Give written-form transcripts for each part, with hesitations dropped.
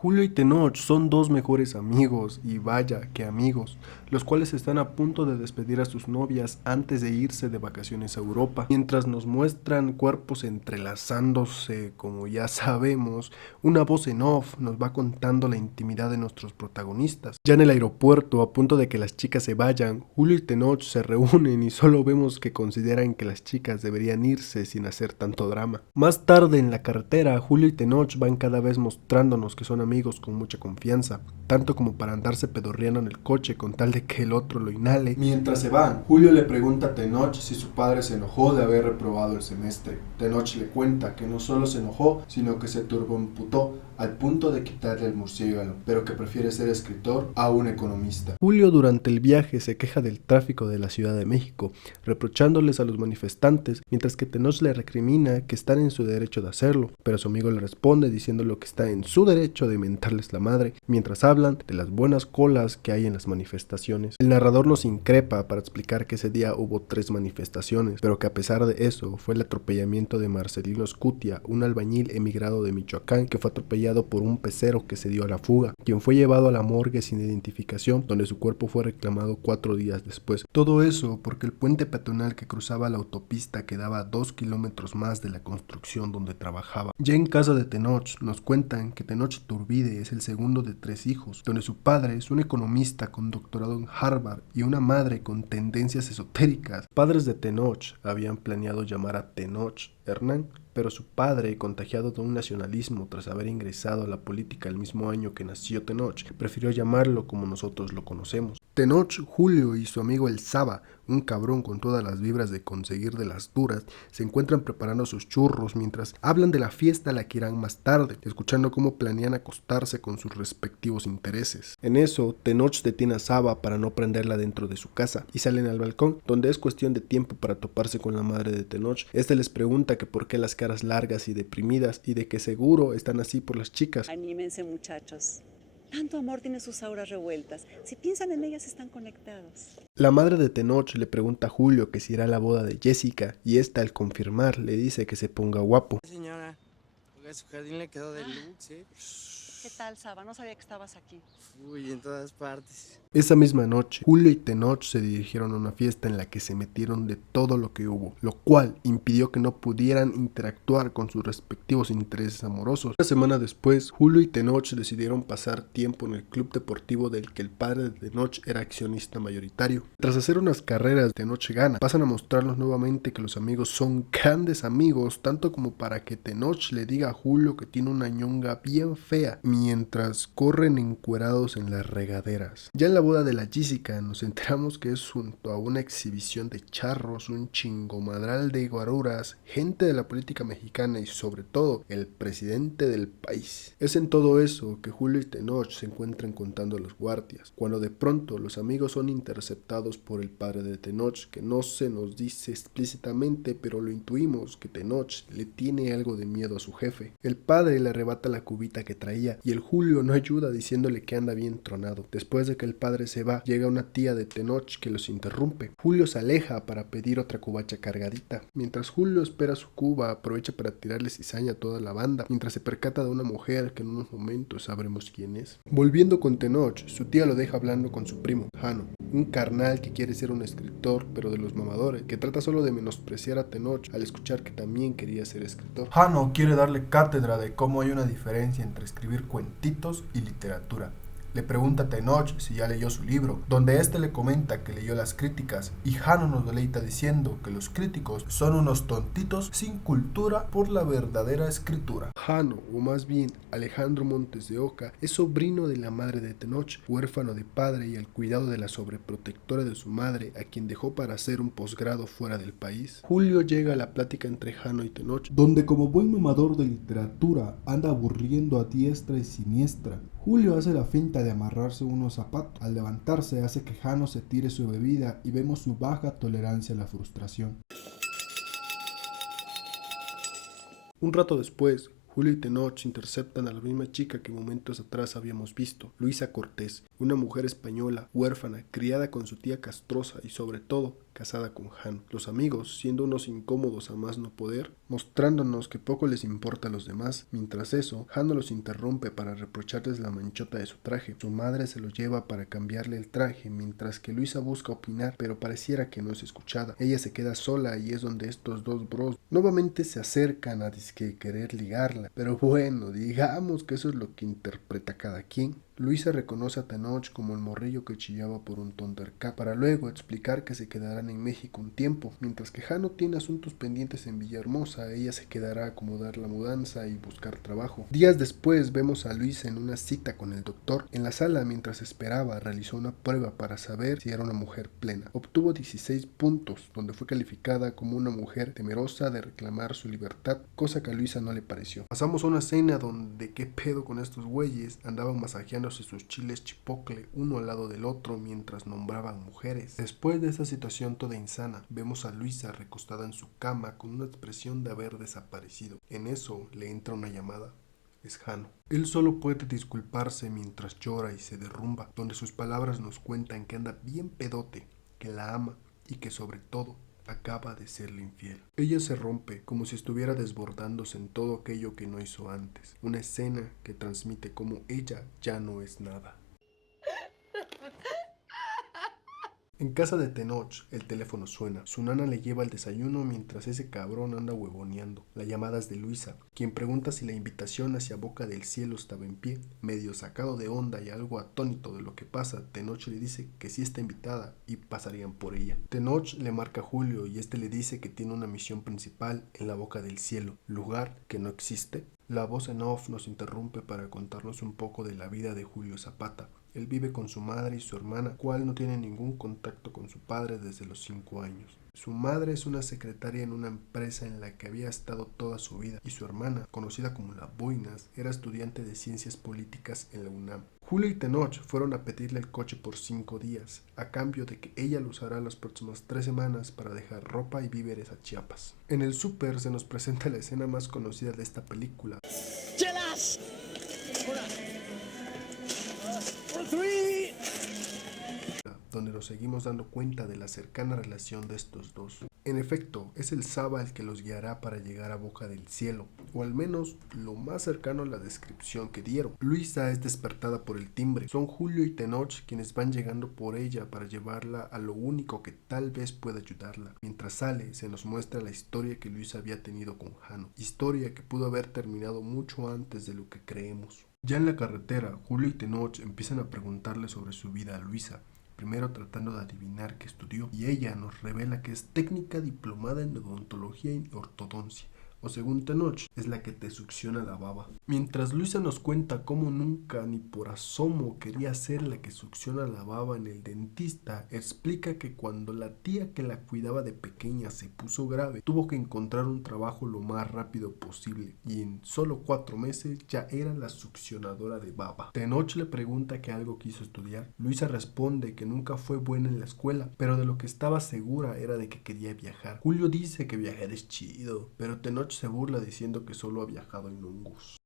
Julio y Tenoch son dos mejores amigos, y vaya que amigos, los cuales están a punto de despedir a sus novias antes de irse de vacaciones a Europa. Mientras nos muestran cuerpos entrelazándose, como ya sabemos, una voz en off nos va contando la intimidad de nuestros protagonistas. Ya en el aeropuerto, a punto de que las chicas se vayan, Julio y Tenoch se reúnen y solo vemos que consideran que las chicas deberían irse sin hacer tanto drama. Más tarde en la carretera, Julio y Tenoch van cada vez mostrándonos que son amigos con mucha confianza, tanto como para andarse pedorreando en el coche con tal de que el otro lo inhale. Mientras se van, Julio le pregunta a Tenoch si su padre se enojó de haber reprobado el semestre. Tenoch le cuenta que no solo se enojó, sino que se turboemputó al punto de quitarle el murciélago, pero que prefiere ser escritor a un economista. Julio durante el viaje se queja del tráfico de la Ciudad de México, reprochándoles a los manifestantes, mientras que Tenoch le recrimina que están en su derecho de hacerlo, pero su amigo le responde diciéndole que está en su derecho de mentarles la madre, mientras hablan de las buenas colas que hay en las manifestaciones. El narrador nos increpa para explicar que ese día hubo 3 manifestaciones, pero que a pesar de eso fue el atropellamiento de Marcelino Scutia, un albañil emigrado de Michoacán que fue atropellado por un pecero que se dio a la fuga, quien fue llevado a la morgue sin identificación, donde su cuerpo fue reclamado 4 días después. Todo eso porque el puente peatonal que cruzaba la autopista quedaba a 2 kilómetros más de la construcción donde trabajaba. Ya en casa de Tenoch nos cuentan que Tenoch Iturbide es el segundo de 3 hijos, donde su padre es un economista con doctorado en Harvard y una madre con tendencias esotéricas. Padres de Tenoch habían planeado llamar a Tenoch Hernán, pero su padre, contagiado de un nacionalismo tras haber ingresado a la política el mismo año que nació Tenoch, prefirió llamarlo como nosotros lo conocemos. Tenoch, Julio y su amigo el Saba, un cabrón con todas las vibras de conseguir de las duras, se encuentran preparando sus churros mientras hablan de la fiesta a la que irán más tarde, escuchando cómo planean acostarse con sus respectivos intereses. En eso, Tenoch detiene a Saba para no prenderla dentro de su casa y salen al balcón, donde es cuestión de tiempo para toparse con la madre de Tenoch. Este les pregunta que por qué las caras largas y deprimidas y de que seguro están así por las chicas. Anímense, muchachos. Tanto amor tiene sus auras revueltas. Si piensan en ellas, están conectados. La madre de Tenoch le pregunta a Julio que si irá a la boda de Jessica, y esta al confirmar le dice que se ponga guapo. Señora, oiga, su jardín le quedó deluxe, ¿eh? ¿Qué tal, Saba? No sabía que estabas aquí. Uy, en todas partes. Esa misma noche, Julio y Tenoch se dirigieron a una fiesta en la que se metieron de todo lo que hubo, lo cual impidió que no pudieran interactuar con sus respectivos intereses amorosos. Una semana después, Julio y Tenoch decidieron pasar tiempo en el club deportivo del que el padre de Tenoch era accionista mayoritario. Tras hacer unas carreras, Tenoch gana. Pasan a mostrarnos nuevamente que los amigos son grandes amigos, tanto como para que Tenoch le diga a Julio que tiene una ñonga bien fea, mientras corren encuerados en las regaderas. Ya en la boda de la Jessica nos enteramos que es junto a una exhibición de charros, un chingomadral de guaruras, gente de la política mexicana y sobre todo el presidente del país. Es en todo eso que Julio y Tenoch se encuentran contando a los guardias, cuando de pronto los amigos son interceptados por el padre de Tenoch, que no se nos dice explícitamente, pero lo intuimos que Tenoch le tiene algo de miedo a su jefe. El padre le arrebata la cubita que traía y el Julio no ayuda diciéndole que anda bien tronado. Después de que el padre se va, llega una tía de Tenoch que los interrumpe. Julio se aleja para pedir otra cubacha cargadita. Mientras Julio espera su cuba, aprovecha para tirarle cizaña a toda la banda, mientras se percata de una mujer que en unos momentos sabremos quién es. Volviendo con Tenoch, su tía lo deja hablando con su primo, Jano, un carnal que quiere ser un escritor, pero de los mamadores, que trata solo de menospreciar a Tenoch al escuchar que también quería ser escritor. Jano quiere darle cátedra de cómo hay una diferencia entre escribir cuentitos y literatura. Le pregunta a Tenoch si ya leyó su libro, donde este le comenta que leyó las críticas, y Jano nos deleita diciendo que los críticos son unos tontitos sin cultura por la verdadera escritura. Jano, o más bien Alejandro Montes de Oca, es sobrino de la madre de Tenoch, huérfano de padre y al cuidado de la sobreprotectora de su madre, a quien dejó para hacer un posgrado fuera del país. Julio llega a la plática entre Jano y Tenoch, donde como buen mamador de literatura anda aburriendo a diestra y siniestra. Julio hace la finta de amarrarse unos zapatos. Al levantarse hace que Jano se tire su bebida y vemos su baja tolerancia a la frustración. Un rato después, Julio y Tenoch interceptan a la misma chica que momentos atrás habíamos visto, Luisa Cortés, una mujer española, huérfana, criada con su tía castrosa y sobre todo casada con Jano. Los amigos, siendo unos incómodos a más no poder, mostrándonos que poco les importa a los demás. Mientras eso, Jano los interrumpe para reprocharles la manchota de su traje. Su madre se lo lleva para cambiarle el traje, mientras que Luisa busca opinar, pero pareciera que no es escuchada. Ella se queda sola y es donde estos dos bros nuevamente se acercan a disque querer ligarla. Pero bueno, digamos que eso es lo que interpreta cada quien. Luisa reconoce a Tenoch como el morrillo que chillaba por un Thundercat, para luego explicar que se quedarán en México un tiempo. Mientras que Jano tiene asuntos pendientes en Villahermosa, ella se quedará a acomodar la mudanza y buscar trabajo. Días después vemos a Luisa en una cita con el doctor. En la sala, mientras esperaba, realizó una prueba para saber si era una mujer plena. Obtuvo 16 puntos, donde fue calificada como una mujer temerosa de reclamar su libertad, cosa que a Luisa no le pareció. Pasamos a una escena donde qué pedo con estos güeyes, andaban masajeando sus chiles chipocle uno al lado del otro mientras nombraban mujeres. Después de esa situación toda insana, vemos a Luisa recostada en su cama con una expresión de haber desaparecido. En eso le entra una llamada. Es Jano. Él solo puede disculparse mientras llora y se derrumba, donde sus palabras nos cuentan que anda bien pedote, que la ama y que sobre todo acaba de serle infiel. Ella se rompe como si estuviera desbordándose en todo aquello que no hizo antes. Una escena que transmite cómo ella ya no es nada. En casa de Tenoch, el teléfono suena. Su nana le lleva el desayuno mientras ese cabrón anda huevoneando. La llamada es de Luisa, quien pregunta si la invitación hacia Boca del Cielo estaba en pie. Medio sacado de onda y algo atónito de lo que pasa, Tenoch le dice que sí está invitada y pasarían por ella. Tenoch le marca a Julio y este le dice que tiene una misión principal en la Boca del Cielo, lugar que no existe. La voz en off nos interrumpe para contarnos un poco de la vida de Julio Zapata. Él vive con su madre y su hermana, cual no tiene ningún contacto con su padre desde los 5 años. Su madre es una secretaria en una empresa en la que había estado toda su vida y su hermana, conocida como la Boinas, era estudiante de ciencias políticas en la UNAM. Julio y Tenoch fueron a pedirle el coche por 5 días, a cambio de que ella lo usará las próximas 3 semanas para dejar ropa y víveres a Chiapas. En el súper se nos presenta la escena más conocida de esta película. ¡Chelas! Donde nos seguimos dando cuenta de la cercana relación de estos dos. En efecto, es el Saba el que los guiará para llegar a Boca del Cielo, o al menos lo más cercano a la descripción que dieron. Luisa es despertada por el timbre. Son Julio y Tenoch quienes van llegando por ella para llevarla a lo único que tal vez pueda ayudarla. Mientras sale, se nos muestra la historia que Luisa había tenido con Jano, historia que pudo haber terminado mucho antes de lo que creemos. Ya en la carretera, Julio y Tenoch empiezan a preguntarle sobre su vida a Luisa, primero tratando de adivinar qué estudió, y ella nos revela que es técnica diplomada en odontología y ortodoncia, o según Tenoch, es la que te succiona la baba. Mientras Luisa nos cuenta cómo nunca ni por asomo quería ser la que succiona la baba en el dentista, explica que cuando la tía que la cuidaba de pequeña se puso grave, tuvo que encontrar un trabajo lo más rápido posible, y en solo 4 meses ya era la succionadora de baba. Tenoch le pregunta que algo quiso estudiar. Luisa responde que nunca fue buena en la escuela, pero de lo que estaba segura era de que quería viajar. Julio dice que viajar es chido, pero Tenoch se burla diciendo que solo ha viajado en un bus.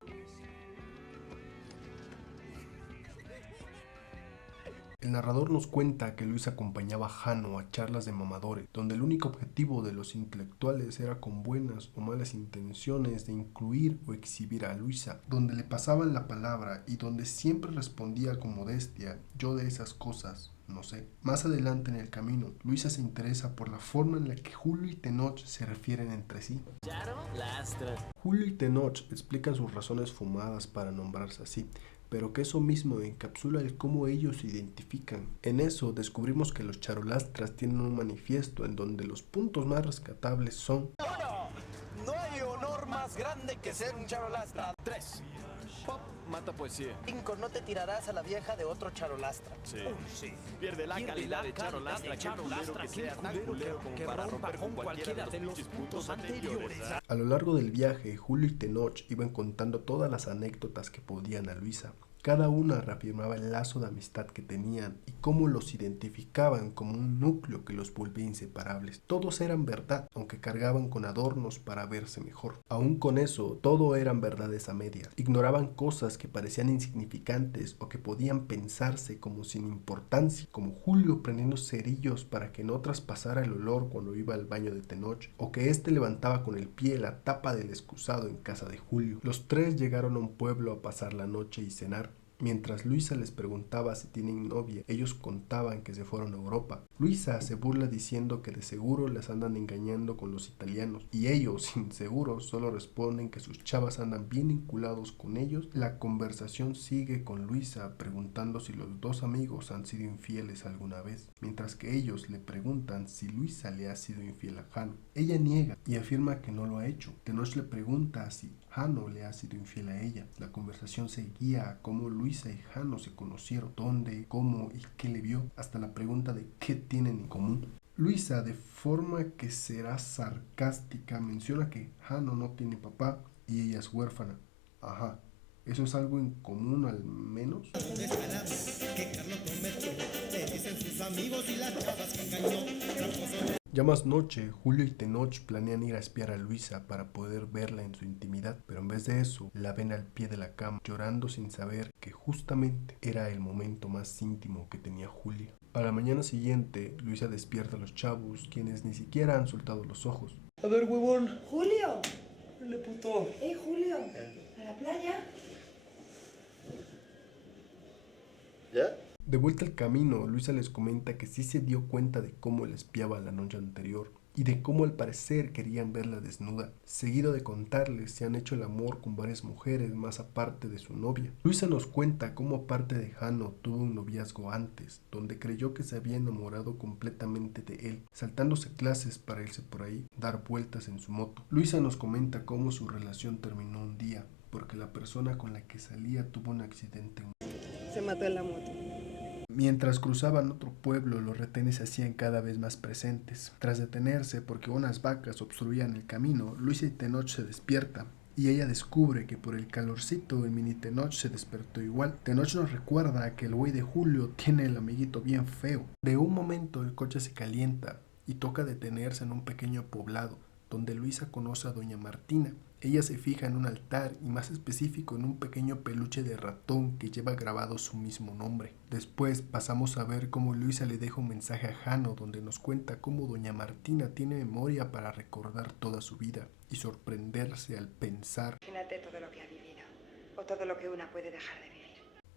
El narrador nos cuenta que Luis acompañaba a Jano a charlas de mamadores, donde el único objetivo de los intelectuales era con buenas o malas intenciones de incluir o exhibir a Luisa, donde le pasaban la palabra y donde siempre respondía con modestia: yo de esas cosas no sé. Más adelante en el camino, Luisa se interesa por la forma en la que Julio y Tenoch se refieren entre sí. Julio y Tenoch explican sus razones fumadas para nombrarse así, pero que eso mismo encapsula el cómo ellos se identifican. En eso descubrimos que los charolastras tienen un manifiesto en donde los puntos más rescatables son: 1. No hay honor más grande que ser un charolastra. 3. Pop mata poesía. 5. No te tirarás a la vieja de otro charolastra. Sí. Pierde la calidad de charolastra, que sea tan culero como para romper con cualquiera de los puntos anteriores. A lo largo del viaje, Julio y Tenoch iban contando todas las anécdotas que podían a Luisa. Cada una reafirmaba el lazo de amistad que tenían y cómo los identificaban como un núcleo que los volvía inseparables. Todos eran verdad, aunque cargaban con adornos para verse mejor. Aún con eso, todo eran verdades a medias. Ignoraban cosas que parecían insignificantes o que podían pensarse como sin importancia, como Julio prendiendo cerillos para que no traspasara el olor cuando iba al baño de Tenoch, o que éste levantaba con el pie la tapa del excusado en casa de Julio. Los tres llegaron a un pueblo a pasar la noche y cenar. Mientras Luisa les preguntaba si tienen novia, ellos contaban que se fueron a Europa. Luisa se burla diciendo que de seguro las andan engañando con los italianos, y ellos, inseguros, solo responden que sus chavas andan bien vinculados con ellos. La conversación sigue con Luisa preguntando si los dos amigos han sido infieles alguna vez, mientras que ellos le preguntan si Luisa le ha sido infiel a Jano. Ella niega y afirma que no lo ha hecho. Tenoch le pregunta si Jano le ha sido infiel a ella. La conversación seguía a cómo Luisa y Jano se conocieron, dónde, cómo y qué le vio, hasta la pregunta de qué tienen en común. Luisa, de forma que será sarcástica, menciona que Jano no tiene papá y ella es huérfana. Ajá, ¿eso es algo en común al menos? Ya más noche, Julio y Tenoch planean ir a espiar a Luisa para poder verla en su intimidad, pero en vez de eso, la ven al pie de la cama, llorando sin saber que justamente era el momento más íntimo que tenía Julio. A la mañana siguiente, Luisa despierta a los chavos, quienes ni siquiera han soltado los ojos. A ver, huevón. Julio. Dale, puto. Julio. ¿A la playa? ¿Ya? De vuelta al camino, Luisa les comenta que sí se dio cuenta de cómo la espiaba la noche anterior y de cómo al parecer querían verla desnuda. Seguido de contarles, se han hecho el amor con varias mujeres más aparte de su novia. Luisa nos cuenta cómo aparte de Jano tuvo un noviazgo antes, donde creyó que se había enamorado completamente de él, saltándose clases para irse por ahí, dar vueltas en su moto. Luisa nos comenta cómo su relación terminó un día, porque la persona con la que salía tuvo un accidente. Se mató en la moto. Mientras cruzaban otro pueblo, los retenes se hacían cada vez más presentes. Tras detenerse porque unas vacas obstruían el camino, Luisa y Tenoch se despiertan y ella descubre que por el calorcito el mini Tenoch se despertó igual. Tenoch nos recuerda que el güey de Julio tiene el amiguito bien feo. De un momento el coche se calienta y toca detenerse en un pequeño poblado donde Luisa conoce a doña Martina. Ella se fija en un altar y más específico en un pequeño peluche de ratón que lleva grabado su mismo nombre. Después pasamos a ver cómo Luisa le deja un mensaje a Jano donde nos cuenta cómo doña Martina tiene memoria para recordar toda su vida y sorprenderse al pensar. Imagínate todo lo que ha vivido o todo lo que una puede dejar de vivir.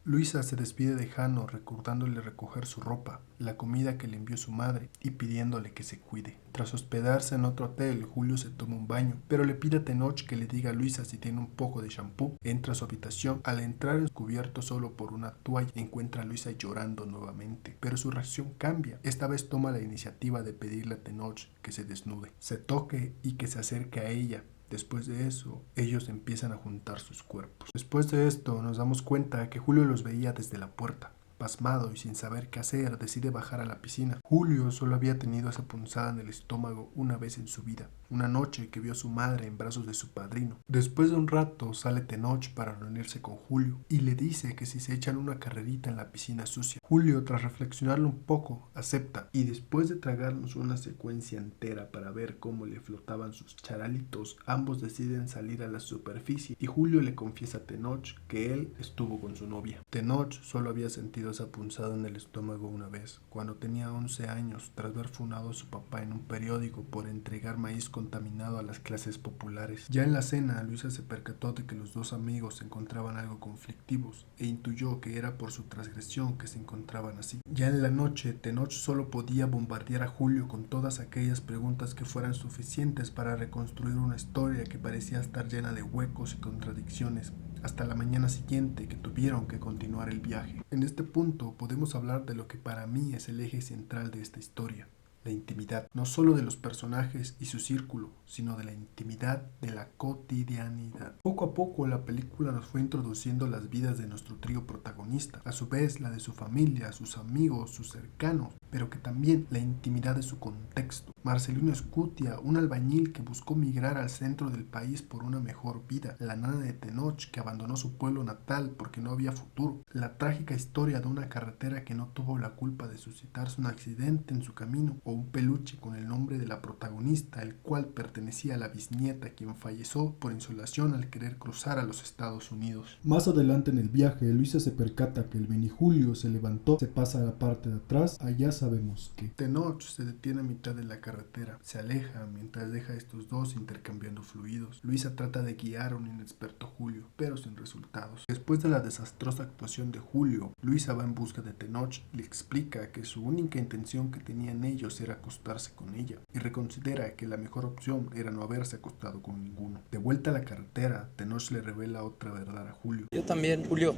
Luisa se despide de Jano recordándole recoger su ropa, la comida que le envió su madre y pidiéndole que se cuide. Tras hospedarse en otro hotel, Julio se toma un baño, pero le pide a Tenoch que le diga a Luisa si tiene un poco de shampoo. Entra a su habitación. Al entrar es cubierto solo por una toalla, encuentra a Luisa llorando nuevamente, pero su reacción cambia. Esta vez toma la iniciativa de pedirle a Tenoch que se desnude, se toque y que se acerque a ella. Después de eso, ellos empiezan a juntar sus cuerpos. Después de esto, nos damos cuenta que Julio los veía desde la puerta. Pasmado y sin saber qué hacer, decide bajar a la piscina. Julio solo había tenido esa punzada en el estómago una vez en su vida, una noche que vio a su madre en brazos de su padrino. Después de un rato sale Tenoch para reunirse con Julio y le dice que si se echan una carrerita en la piscina sucia. Julio, tras reflexionarlo un poco, acepta y después de tragarnos una secuencia entera para ver cómo le flotaban sus charalitos, ambos deciden salir a la superficie y Julio le confiesa a Tenoch que él estuvo con su novia. Tenoch solo había sentido esa punzada en el estómago una vez, cuando tenía 11 años, tras ver funado a su papá en un periódico por entregar maíz contaminado a las clases populares. Ya en la cena, Luisa se percató de que los dos amigos se encontraban algo conflictivos e intuyó que era por su transgresión que se encontraban así. Ya en la noche, Tenoch solo podía bombardear a Julio con todas aquellas preguntas que fueran suficientes para reconstruir una historia que parecía estar llena de huecos y contradicciones, hasta la mañana siguiente que tuvieron que continuar el viaje. En este punto podemos hablar de lo que para mí es el eje central de esta historia, la intimidad, no solo de los personajes y su círculo, sino de la intimidad de la cotidianidad. Poco a poco la película nos fue introduciendo las vidas de nuestro trío protagonista, a su vez la de su familia, sus amigos, sus cercanos, pero que también la intimidad de su contexto. Marcelino Escutia, un albañil que buscó migrar al centro del país por una mejor vida, la nana de Tenoch que abandonó su pueblo natal porque no había futuro, la trágica historia de una carretera que no tuvo la culpa de suscitarse un accidente en su camino, o un peluche con el nombre de la protagonista, el cual pertenecía a la bisnieta quien falleció por insolación al querer cruzar a los Estados Unidos. Más adelante en el viaje, Luisa se percata que el Benijulio se levantó, se pasa a la parte de atrás, allá sabemos que Tenoch se detiene a mitad de la carretera, se aleja mientras deja a estos dos intercambiando fluidos. Luisa trata de guiar a un inexperto Julio, pero sin resultados. Después de la desastrosa actuación de Julio, Luisa va en busca de Tenoch y le explica que su única intención que tenían ellos era acostarse con ella, y reconsidera que la mejor opción era no haberse acostado con ninguno. De vuelta a la carretera, Tenoch le revela otra verdad a Julio. Yo también, Julio.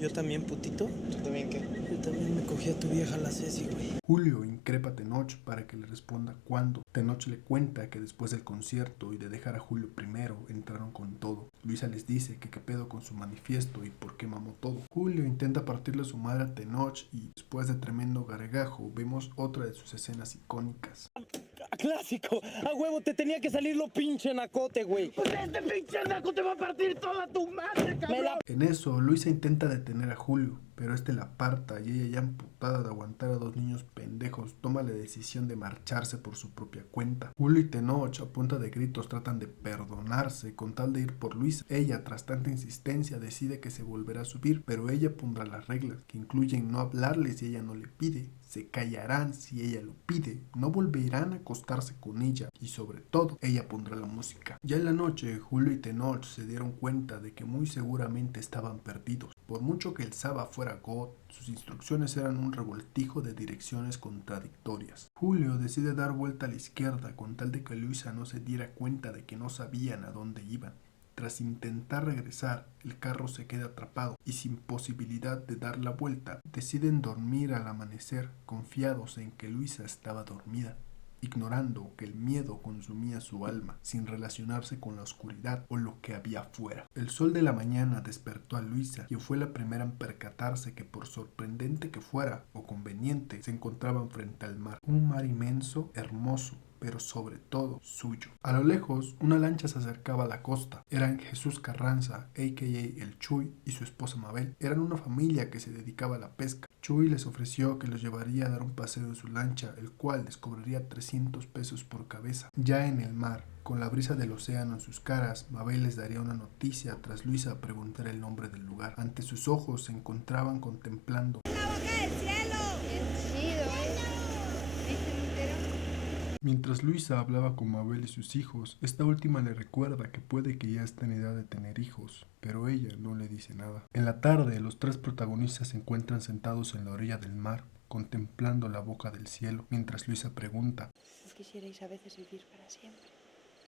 Yo también, putito. ¿Tú también qué? Yo también me cogí a tu vieja la Ceci, güey. Julio increpa a Tenoch para que le responda cuándo. Tenoch le cuenta que después del concierto y de dejar a Julio primero, entraron con todo. Luisa les dice que qué pedo con su manifiesto y por qué mamó todo. Julio intenta partirle su madre a Tenoch y después de tremendo gargajo vemos otra de sus escenas icónicas. ¡Clásico! ¡A huevo te tenía que salir lo pinche nacote, güey! ¡Pues este pinche naco te va a partir toda tu madre, cabrón! En eso, Luisa intenta detener a Julio, pero este la aparta y ella, ya amputada de aguantar a dos niños pendejos, toma la decisión de marcharse por su propia cuenta. Julio y Tenoch, a punta de gritos, tratan de perdonarse con tal de ir por Luisa. Ella, tras tanta insistencia, decide que se volverá a subir, pero ella pondrá las reglas, que incluyen no hablarle si ella no le pide, se callarán si ella lo pide, no volverán a acostarse con ella y sobre todo, ella pondrá la música. Ya en la noche, Julio y Tenoch se dieron cuenta de que muy seguramente estaban perdidos. Por mucho que el Saba fuera God, sus instrucciones eran un revoltijo de direcciones contradictorias. Julio decide dar vuelta a la izquierda con tal de que Luisa no se diera cuenta de que no sabían a dónde iban. Tras intentar regresar, el carro se queda atrapado y sin posibilidad de dar la vuelta, deciden dormir al amanecer, confiados en que Luisa estaba dormida, ignorando que el miedo consumía su alma, sin relacionarse con la oscuridad o lo que había afuera. El sol de la mañana despertó a Luisa, quien fue la primera en percatarse que, por sorprendente que fuera o conveniente, se encontraban frente al mar. Un mar inmenso, hermoso, pero sobre todo suyo. A lo lejos, una lancha se acercaba a la costa. Eran Jesús Carranza, a.k.a. el Chuy, y su esposa Mabel. Eran una familia que se dedicaba a la pesca. Chuy les ofreció que los llevaría a dar un paseo en su lancha, el cual les cobraría 300 pesos por cabeza. Ya en el mar, con la brisa del océano en sus caras, Mabel les daría una noticia tras Luisa preguntar el nombre del lugar. Ante sus ojos se encontraban contemplando Mientras Luisa hablaba con Mabel y sus hijos, esta última le recuerda que puede que ya esté en edad de tener hijos, pero ella no le dice nada. En la tarde, los tres protagonistas se encuentran sentados en la orilla del mar, contemplando la boca del cielo, mientras Luisa pregunta: ¿Quisierais a veces vivir para siempre?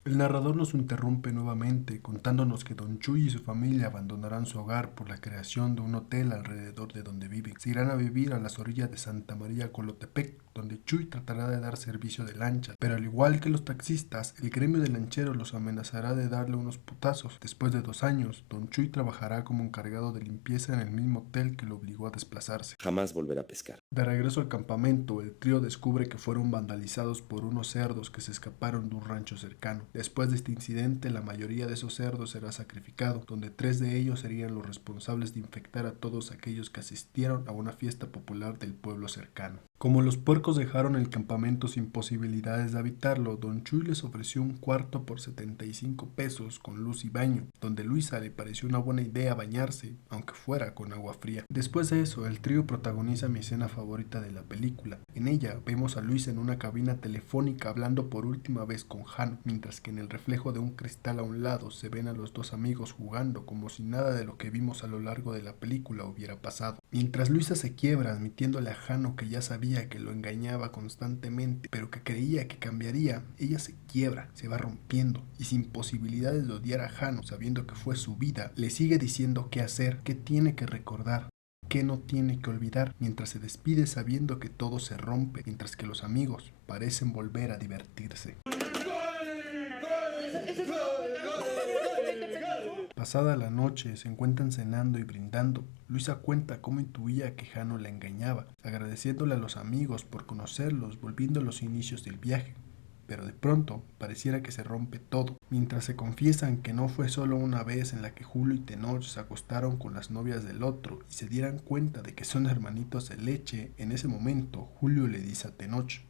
El narrador nos interrumpe nuevamente contándonos que Don Chuy y su familia abandonarán su hogar por la creación de un hotel alrededor de donde viven. Se irán a vivir a las orillas de Santa María Colotepec, donde Chuy tratará de dar servicio de lancha, pero al igual que los taxistas, el gremio de lancheros los amenazará de darle unos putazos. Después de 2 años, Don Chuy trabajará como encargado de limpieza en el mismo hotel que lo obligó a desplazarse. Jamás volverá a pescar. De regreso al campamento, el trío descubre que fueron vandalizados por unos cerdos que se escaparon de un rancho cercano. Después de este incidente, la mayoría de esos cerdos será sacrificado, donde 3 de ellos serían los responsables de infectar a todos aquellos que asistieron a una fiesta popular del pueblo cercano. Como los puercos dejaron el campamento sin posibilidades de habitarlo, Don Chuy les ofreció un cuarto por 75 pesos con luz y baño, donde Luisa le pareció una buena idea bañarse, aunque fuera con agua fría. Después de eso, el trío protagoniza mi escena favorita de la película. En ella vemos a Luisa en una cabina telefónica hablando por última vez con Jano, mientras que en el reflejo de un cristal a un lado se ven a los dos amigos jugando como si nada de lo que vimos a lo largo de la película hubiera pasado. Mientras Luisa se quiebra admitiéndole a Jano que ya sabía que lo engañaba constantemente, pero que creía que cambiaría, ella se quiebra, se va rompiendo y sin posibilidades de odiar a Jano, sabiendo que fue su vida, le sigue diciendo qué hacer, qué tiene que recordar, qué no tiene que olvidar, mientras se despide sabiendo que todo se rompe, mientras que los amigos parecen volver a divertirse. Pasada la noche, se encuentran cenando y brindando. Luisa cuenta cómo intuía que Jano la engañaba, agradeciéndole a los amigos por conocerlos, volviendo a los inicios del viaje. pero de pronto pareciera que se rompe todo, mientras se confiesan que no fue solo una vez en la que Julio y Tenoch se acostaron con las novias del otro y se dieran cuenta de que son hermanitos de leche. En ese momento, Julio le dice a Tenoch: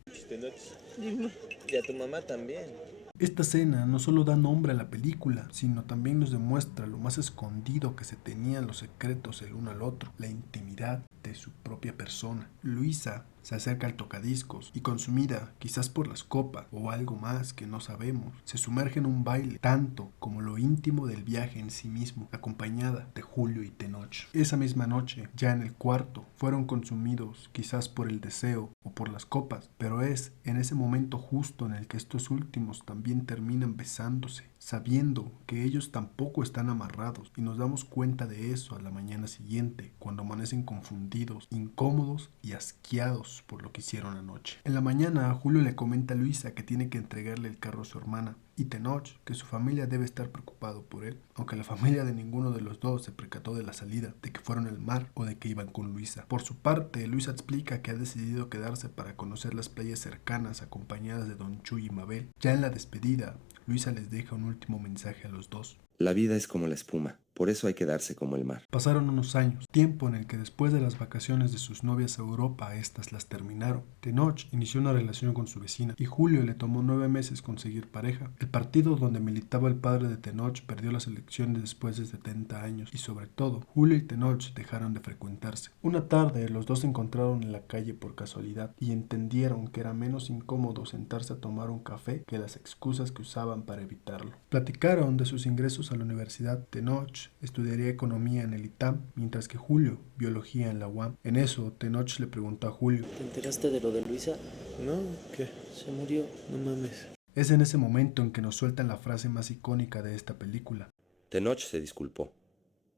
Dime. Y a tu mamá también. Esta escena no solo da nombre a la película, sino también nos demuestra lo más escondido que se tenían los secretos el uno al otro, la intimidad de su propia persona. Luisa se acerca al tocadiscos y, consumida quizás por las copas o algo más que no sabemos, se sumerge en un baile tanto como lo íntimo del viaje en sí mismo, acompañada de Julio y Tenoch. Esa misma noche, ya en el cuarto, fueron consumidos quizás por el deseo o por las copas, pero es en ese momento justo en el que estos últimos también terminan besándose, sabiendo que ellos tampoco están amarrados, y nos damos cuenta de eso a la mañana siguiente, cuando amanecen confundidos, incómodos y asqueados por lo que hicieron anoche. En la mañana, Julio le comenta a Luisa que tiene que entregarle el carro a su hermana, y Tenoch que su familia debe estar preocupado por él, aunque la familia de ninguno de los dos se percató de la salida, de que fueron al mar o de que iban con Luisa. Por su parte, Luisa explica que ha decidido quedarse para conocer las playas cercanas acompañadas de Don Chuy y Mabel. Ya en la despedida, Luisa les deja un último mensaje a los dos. La vida es como la espuma, por eso hay que darse como el mar. Pasaron unos años, tiempo en el que después de las vacaciones de sus novias a Europa, estas las terminaron. Tenoch inició una relación con su vecina y Julio le tomó 9 meses conseguir pareja. El partido donde militaba el padre de Tenoch perdió las elecciones después de 70 años y, sobre todo, Julio y Tenoch dejaron de frecuentarse. Una tarde los dos se encontraron en la calle por casualidad y entendieron que era menos incómodo sentarse a tomar un café que las excusas que usaban para evitarlo. Platicaron de sus ingresos a la universidad. Tenoch estudiaría economía en el ITAM, mientras que Julio biología en la UAM. En eso, Tenoch le preguntó a Julio: ¿Te enteraste de lo de Luisa? No, ¿qué? Se murió. No mames. Es en ese momento en que nos sueltan la frase más icónica de esta película. Tenoch se disculpó.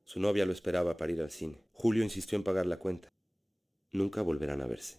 Su novia lo esperaba para ir al cine. Julio insistió en pagar la cuenta. Nunca volverán a verse.